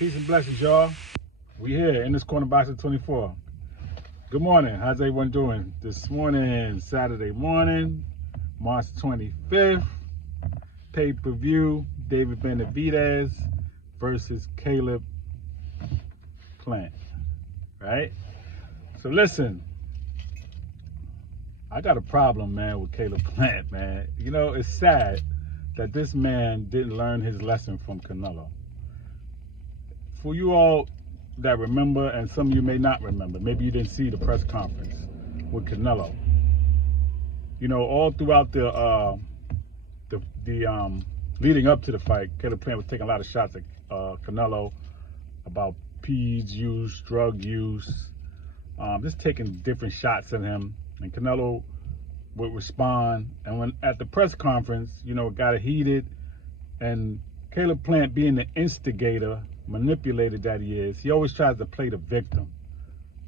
Peace and blessings, y'all. We here in this corner box at 24. Good morning. How's everyone doing? This morning, Saturday morning, March 25th, pay-per-view, David Benavidez versus Caleb Plant, right? So listen, I got a problem, man, with Caleb Plant, man. You know, it's sad that this man didn't learn his lesson from Canelo. For you all that remember, and some of you may not remember, maybe you didn't see the press conference with Canelo. You know, all throughout the leading up to the fight, Caleb Plant was taking a lot of shots at Canelo about PEDS use, drug use, just taking different shots at him. And Canelo would respond. And when at the press conference, you know, it got heated, and Caleb Plant, being the instigator, manipulator that he is, he always tries to play the victim.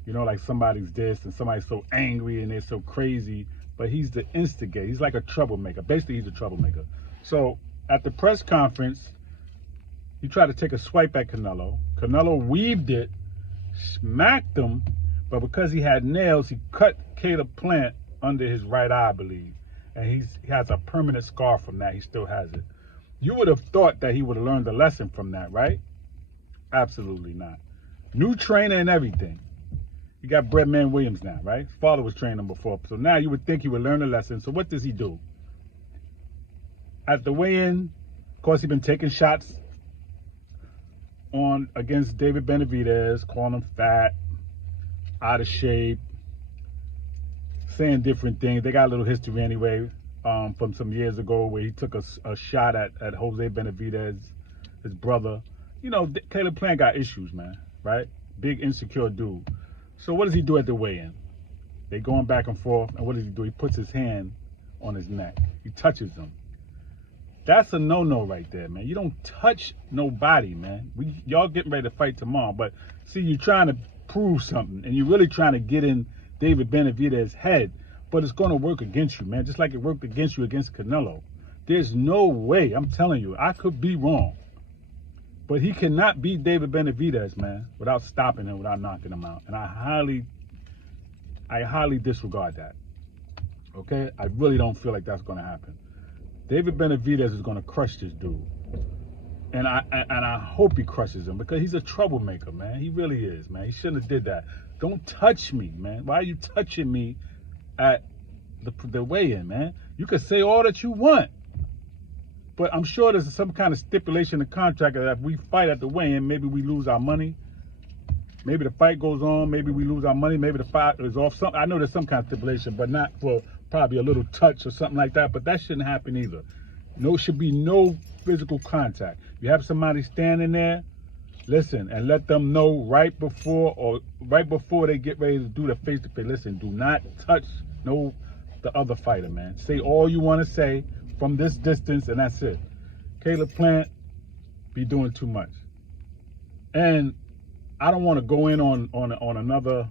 You know, like somebody's this and somebody's so angry and they're so crazy, but he's the instigator. He's like a troublemaker. Basically, he's a troublemaker. So at the press conference, he tried to take a swipe at Canelo. Canelo weaved it, smacked him, but because he had nails, he cut Caleb Plant under his right eye, I believe. And he has a permanent scar from that. He still has it. You would have thought that he would have learned a lesson from that, right? Absolutely not. New trainer and everything. You got Breadman Williams now, right? His father was training him before. So now you would think he would learn a lesson. So what does he do? At the weigh-in, of course, he's been taking shots against David Benavidez, calling him fat, out of shape, saying different things. They got a little history anyway from some years ago where he took a shot at Jose Benavidez, his brother. You know, Caleb Plant got issues, man, right? Big, insecure dude. So what does he do at the weigh-in? They going back and forth, and what does he do? He puts his hand on his neck. He touches him. That's a no-no right there, man. You don't touch nobody, man. Y'all getting ready to fight tomorrow, but see, you're trying to prove something, and you're really trying to get in David Benavidez's head, but it's going to work against you, man, just like it worked against you against Canelo. There's no way, I'm telling you, I could be wrong, but he cannot beat David Benavidez, man, without stopping him, without knocking him out. And I highly disregard that, okay? I really don't feel like that's going to happen. David Benavidez is going to crush this dude. And I hope he crushes him, because he's a troublemaker, man. He really is, man. He shouldn't have did that. Don't touch me, man. Why are you touching me at the weigh-in, man? You can say all that you want, but I'm sure there's some kind of stipulation in the contract that if we fight at the weigh-in, maybe we lose our money. Maybe the fight goes on. Maybe we lose our money. Maybe the fight is off. I know there's some kind of stipulation, but not for probably a little touch or something like that. But that shouldn't happen either. No, should be no physical contact. You have somebody standing there, listen, and let them know right before they get ready to do the face-to-face. Listen, do not touch the other fighter, man. Say all you want to say from this distance, and that's it. Caleb Plant be doing too much. And I don't want to go in on another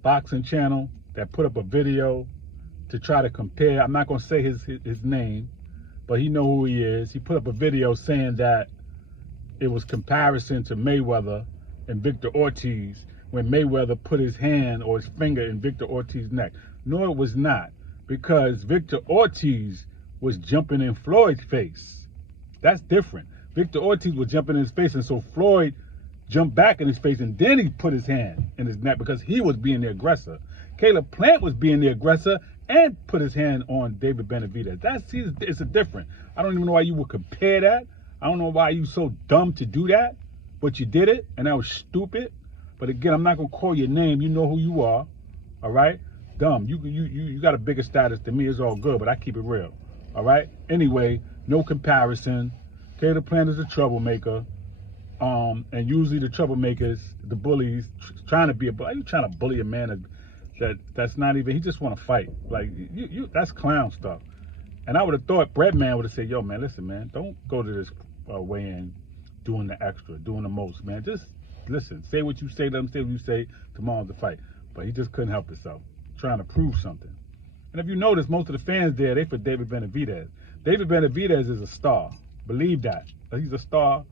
boxing channel that put up a video to try to compare. I'm not going to say his name, but he know who he is. He put up a video saying that it was comparison to Mayweather and Victor Ortiz when Mayweather put his hand or his finger in Victor Ortiz's neck. No, it was not, because Victor Ortiz was jumping in Floyd's face. That's different. Victor Ortiz was jumping in his face, and so Floyd jumped back in his face, and then he put his hand in his neck because he was being the aggressor. Caleb Plant was being the aggressor and put his hand on David Benavidez. It's a different. I don't even know why you would compare that. I don't know why you so dumb to do that, but you did it, and that was stupid. But again, I'm not gonna call your name. You know who you are, all right? Dumb. You got a bigger status than me. It's all good, but I keep it real, all right? Anyway, no comparison. Caleb Plant is a troublemaker, and usually the troublemakers, the bullies, trying to be are you trying to bully a man that's not even? He just want to fight. Like that's clown stuff. And I would have thought Breadman would have said, "Yo, man, listen, man, don't go to this weigh-in doing the extra, doing the most, man. Just listen, say what you say, let them say what you say. Tomorrow's the fight." But he just couldn't help himself, trying to prove something. And if you notice, most of the fans there, they for David Benavidez. David Benavidez is a star. Believe that. He's a star.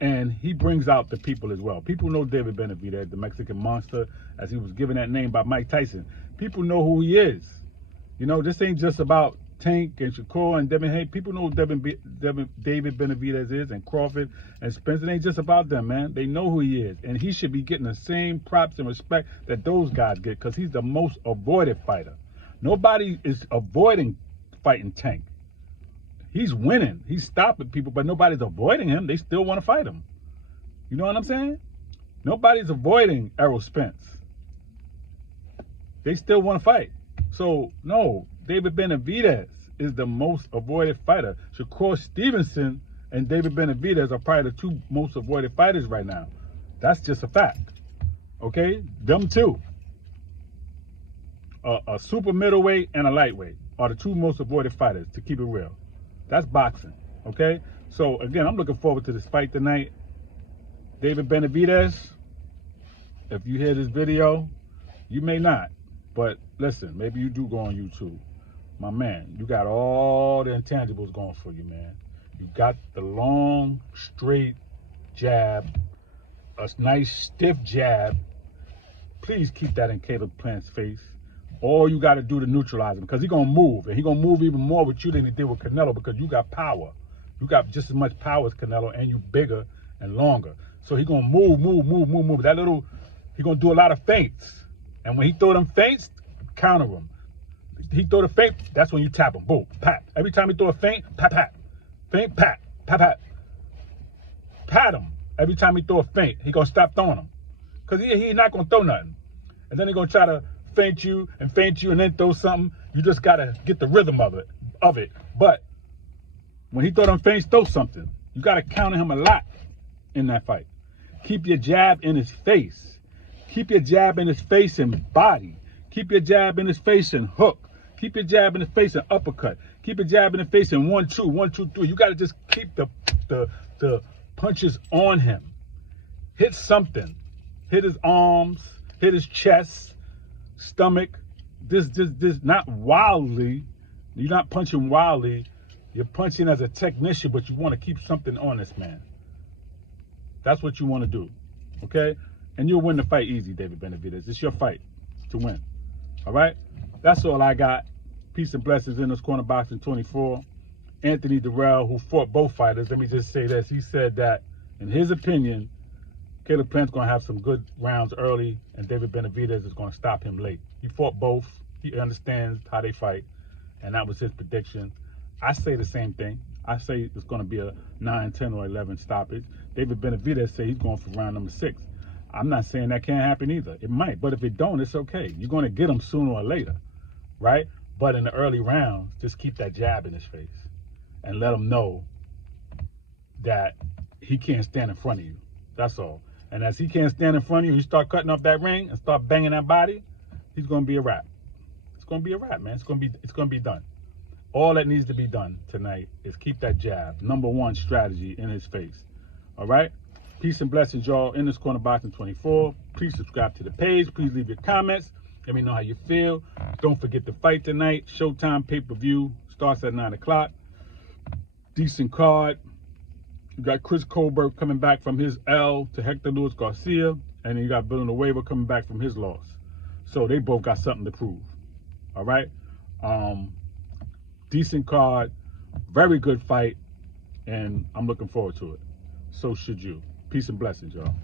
And he brings out the people as well. People know David Benavidez, the Mexican monster, as he was given that name by Mike Tyson. People know who he is. You know, this ain't just about Tank and Shakur and Devin Haney. People know who David Benavidez is, and Crawford and Spencer. It ain't just about them, man. They know who he is. And he should be getting the same props and respect that those guys get, because he's the most avoided fighter. Nobody is avoiding fighting Tank. He's winning. He's stopping people, but nobody's avoiding him. They still want to fight him. You know what I'm saying? Nobody's avoiding Errol Spence. They still want to fight. So, no, David Benavidez is the most avoided fighter. Shakur Stevenson and David Benavidez are probably the two most avoided fighters right now. That's just a fact. Okay? Them two. A super middleweight and a lightweight are the two most avoided fighters, to keep it real. That's boxing, okay? So, again, I'm looking forward to this fight tonight. David Benavidez, if you hear this video, you may not. But listen, maybe you do go on YouTube. My man, you got all the intangibles going for you, man. You got the long, straight jab, a nice, stiff jab. Please keep that in Caleb Plant's face. All you got to do to neutralize him, because he's going to move. And he's going to move even more with you than he did with Canelo, because you got power. You got just as much power as Canelo, and you bigger and longer. So he's going to move. That little, he's going to do a lot of feints. And when he throw them feints, counter him. He throw the feint, that's when you tap him. Boom, pat. Every time he throw a feint, pat, pat. Feint, pat, pat, pat. Pat him. Every time he throw a feint, he going to stop throwing him. Because he not going to throw nothing. And then he going to try to feint you and then throw something. You just got to get the rhythm of it. But when he throw them feints, throw something. You got to counter him a lot in that fight. Keep your jab in his face. Keep your jab in his face and body. Keep your jab in his face and hook. Keep your jab in his face and uppercut. Keep your jab in his face and 1, 2, 1, 2, 3. You got to just keep the punches on him. Hit something. Hit his arms. Hit his chest. Stomach. This not wildly. You're not punching wildly. You're punching as a technician, but you want to keep something on this man. That's what you want to do. Okay? And you'll win the fight easy, David Benavidez. It's your fight to win. All right? That's all I got. Peace and blessings in this Corner Boxing 24. Anthony Durrell, who fought both fighters, let me just say this. He said that, in his opinion, Caleb Plant's going to have some good rounds early, and David Benavidez is going to stop him late. He fought both. He understands how they fight, and that was his prediction. I say the same thing. I say it's going to be a 9, 10, or 11 stoppage. David Benavidez say he's going for round number 6. I'm not saying that can't happen either. It might, but if it don't, it's okay. You're going to get him sooner or later, right? But in the early rounds, just keep that jab in his face and let him know that he can't stand in front of you. That's all. And as he can't stand in front of you, you start cutting up that ring and start banging that body, he's going to be a wrap. It's going to be a wrap, man. It's going to be done. All that needs to be done tonight is keep that jab, number one strategy, in his face. All right? Peace and blessings, y'all, in this Corner Boxing 24. Please subscribe to the page. Please leave your comments. Let me know how you feel. Don't forget the fight tonight. Showtime pay-per-view starts at 9 o'clock. Decent card. You got Chris Colbert coming back from his L to Hector Luis Garcia. And then you got Villanueva coming back from his loss. So they both got something to prove. All right? Decent card. Very good fight. And I'm looking forward to it. So should you. Peace and blessings, y'all.